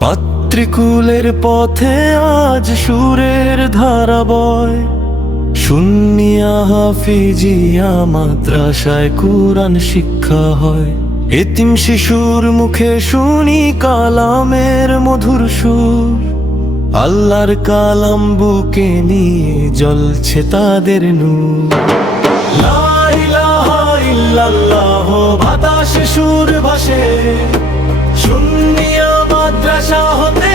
পাত্রিকুলের পথে আজ সুরের ধারা বয় শুনিয়া হাফিজিয়া মাদ্রাসায় কুরআন শিক্ষা হয়। এতিম শিশুর মুখে শুনি কালামের মধুর সুর। আল্লাহর কালাম বুকে নিয়ে জ্বলছে তাদের নূর। ইল্লাল্লাহ বাতাসে সুর ভাসে। শুনিয়া মাদ্রাসা হতে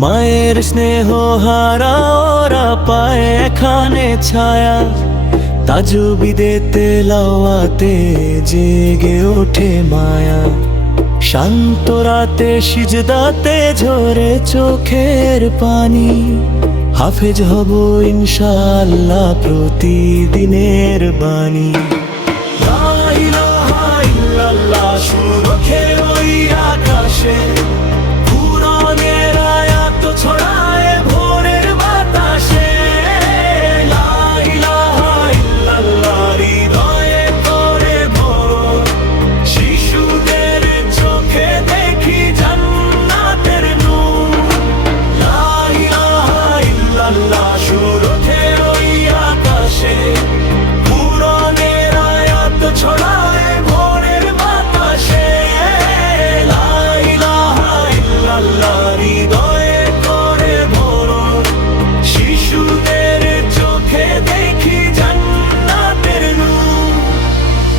মায়ের স্নেহ হারা ওরা পায় এখানে ছায়া। তাজুবিদে তেলাওয়াতে জেগে ওঠে মায়া। শান্ত রাতে সিজদাতে ঝরে চোখের পানি। হাফেজ হব ইনশাল্লাহ প্রতিদিনের বাণী।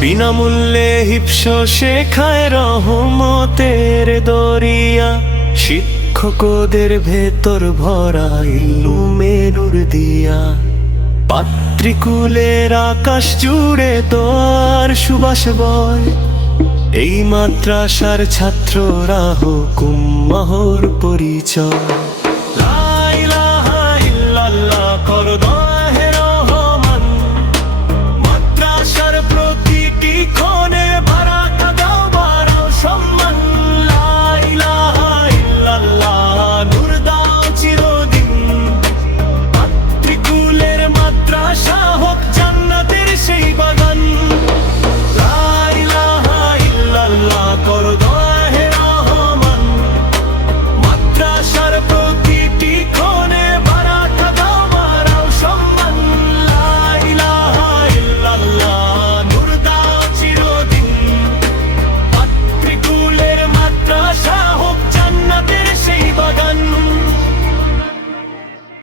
বিনামূল্যে হিপস শেখায় রহমতের দরিয়া। শিক্ষকদের ভেতর ভরা ইলুমেরুর দিয়া। পাত্রিকুলের আকাশ জুড়ে তোর সুবাস বয়। এই মাদ্রাসার ছাত্ররা হুকুম মহর পরিচয়।